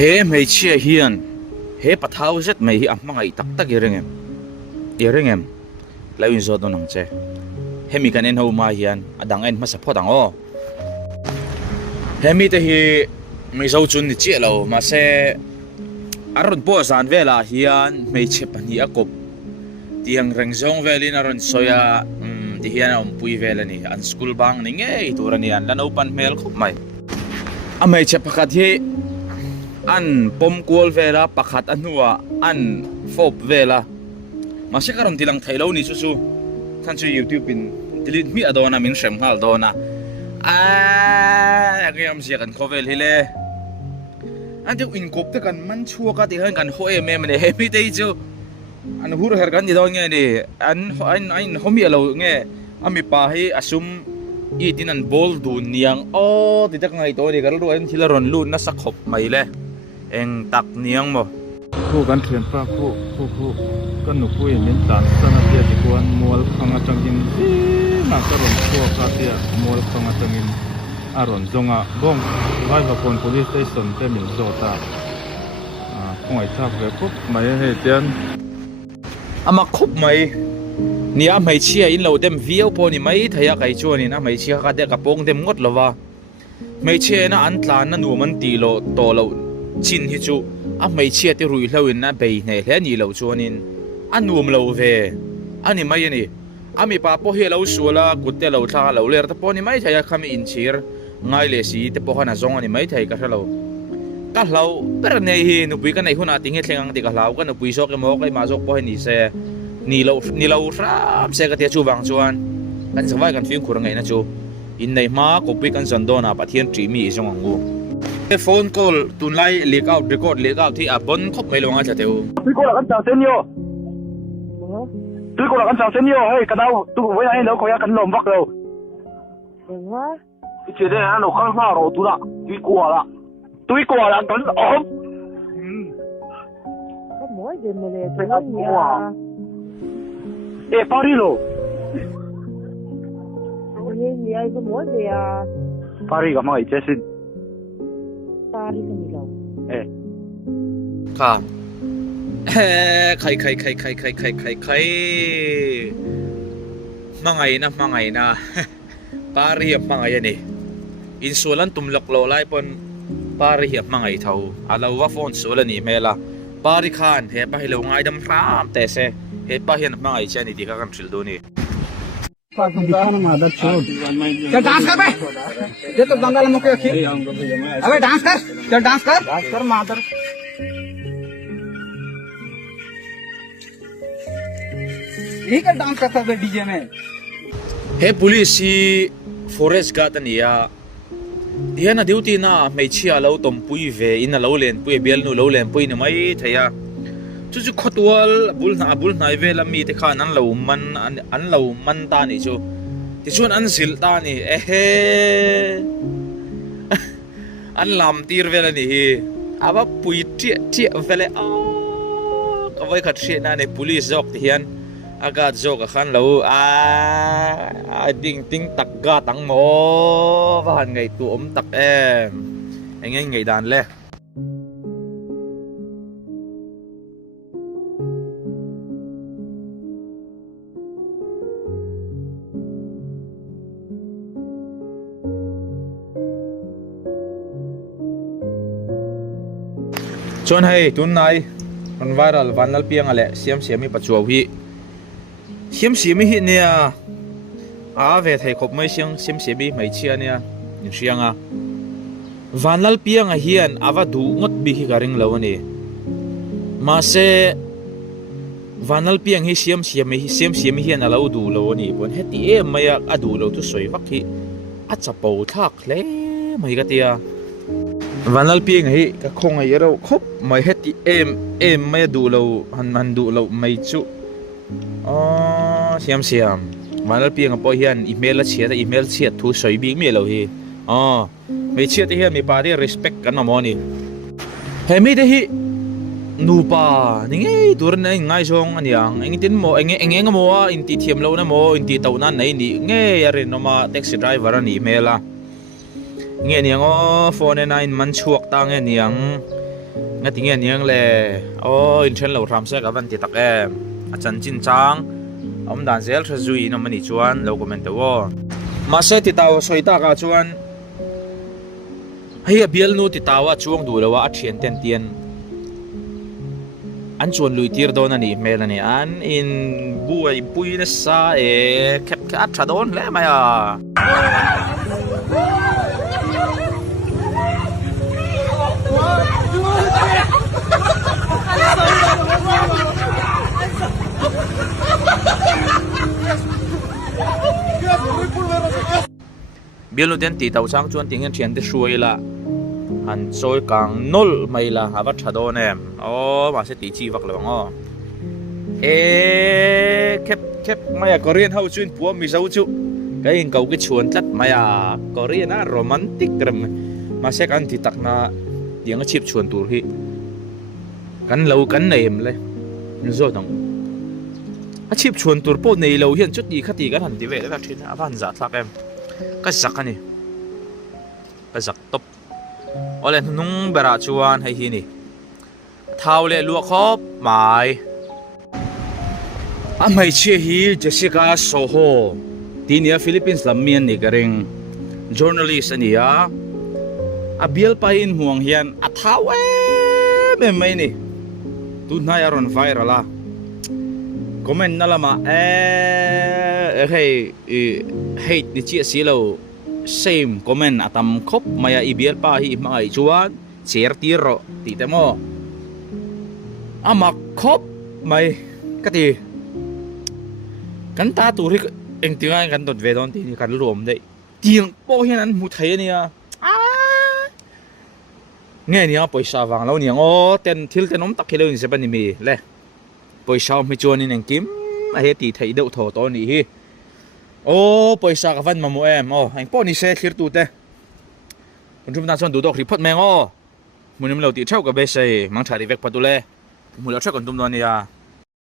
he mei chia hian he pathau zet mei hi ammangai tak tak irengem lawin zo don ang che hemi kan en ho ma hian adang en masa photang o hemi te hi mei zo chun ni che lo ma se aron po san vela hian mei che pani akop tiang rengzong velin aron soya ti hian pui vela ni an school bang ni nge turani an lan open mail khop mai amei che pakhat hi an pom kual vela pakhat anua an fop vela masih karon tilang thailaw ni susu kan su YouTube in delete mi adona min shem hal dona agam sia kan khovel hile ante in kop te kan man chua ka ti han kan hoe me mane happy day chu an hur her kan ni do nge ni an homi alo nge ami pa hi asum i tin an bol du niang o ti tak ngai to ni kar lu en thilaron lu na sa khop mai le eng tak niang mo khu kan thian pa khu kan nu pui min tan sana tia ti kuan mol khanga changin na karon khu ka tia mol khanga changin aron zonga bong vai va kon police station te min zota khoi thak ve khop mai he tian ama khop mai nia mai chia in lo dem viau po ni mai thaya kai chuan in a mai chia ka de ka pong dem ngot lova mai chia na an tlan na nu man ti lo to lo chin hi chu a mai chia te rui hlawin na bei ne hle ni lo chuanin anuam lo ve ani mai ani ami pa po he lo suala kutte lo tha lo ler ta po ni mai thaya khami in chir ngai le si te po khana zong ani mai thai ka hlo ka hlau per nei hi nu pui ka nei huna ting he thleng ti ka hlau ka nu pui so ke mo kai ma jok po ni se ni lo ram se ka te chu wang chuan kan sawai kan film khur ngai na chu in nei ma ko pui kan zon dona pathian tri mi zong angu phone call tun lai leak out record thi a bon khop mai longa cha teu tôi cô là con chào sen yo tôi cô là con chào sen yo hey cái đâu tôi với anh đâu có ya cần lồng vắt đâu cái chuyện này nó không sao rồi tôi là con ốm có mỗi gì mà để tôi nói nhiều ê Paris lo gì ai có mỗi gì à Paris cái mấy chết xin ta đi không đi đâu ê ครับใครมาไงนะ pari hiệp ma ngai ani insulan tumlok lo lai pon pari hiệp ma ngai thau alo wa phone solani mela pari khan he pa hilo ngai dam ram te se he pa hian ma ngai chani ti ka kan thil do ni चल डांस कर बे ये तो बंगाल में के अखी अबे डांस कर चल डांस कर मादर यही का डांस करता है डीजे में he police hi forest guard ania diana duty na mai chia lo tom pui ve in lo len pui bel nu lo len pui na mai thaya chu khotwal bul na ve la mi te khan an lo man ta ni chu ti chuan an sil ta ni an lam tir ve la ni hi aba pui ti vele ka vai khat she na ne police jok ti hian agat jok khan lo ding tak ga tang mo van ngai tu tak em anh ngai dan le chon hay tun nai on viral vanal piang ale siam mi pachuaw hi siam mi hi nia ve thai khop mai siang siam mi mai chia nia in sianga vanal piang a hian ava du ngot bi hi garing lo ani ma se vanal piang hi siam mi hian alo du lo ani bon heti em maya adu lo tu soi vak hi a chapo thak hle mai ga tia vanal piang hi ka khong ai ro khop mai heti em mai du lo han du lo mai chu siam vanal piang po hian email chia thu soi bi mi lo hi mai chia te hian mi pa ri respect kan mo ni he mi de hi nu pa ninge tur na ngai song aniang engtin mo enge mo in ti thiam lo na mo in ti tau na nei ni nge yarin no ma taxi driver ani email a nge niang phone 9 man chuak ta nge niang nga tinge niang le o in chen lo ram se ka van ti tak em a chan chin chang om dan zel thra zui no mani chuan lo comment wo ma se ti taw soita ka chuan hei bial nu ti tawa chuang du lawa a thian ten tian an chuan lui tir don ani mel ani an in buai pui na sa e khep kha tha don le ma ya bial nu den ti taw chang chuan ting an thian te shuai la an soi kang nol mai la hawa tha don em o ma se ti chi vak lo ngo e khep maya korean hau chuin puam mi zau chu cái in cầu cái chuồn tlat maya korean a romantic ram ma se kan ti tak na tiếng chip chuồn tur hi kan lâu kan nem le ni zo dong a chip chuồn tur po nei lo hian chút đi khati kan han ti ve la thin a van za thlak em ka zak ani ka zak top ole nung bera chuan hei hi ni thau le lu khop mai a mai che hi Jessica Soho tinia Philippines lamian ni garing journalist ania a bial pa in huang hian a thau em mai ni tu na yaron viral a comment na lama hey hate ni chi silo same comment atam khop maya ibial pa hi mai chuan share tiro ti temo ama khop mai kati kan ta tu ri eng tinga kan dot ve don ti ni kan luom dei tiang po hian an mu thai ania nghe nia poisa wang lo niang o ten thil ten om tak khelo ni se ban ni mi le poisa mi chuan in engkim a he ti thai deuh tho to ni hi o poisa ka van mamu em o ang po ni se thlir tu te kun thum na chon du dok ri phot meng o munim lo ti thau ka be se mang thari vek patule mu lo thak kon tum no nia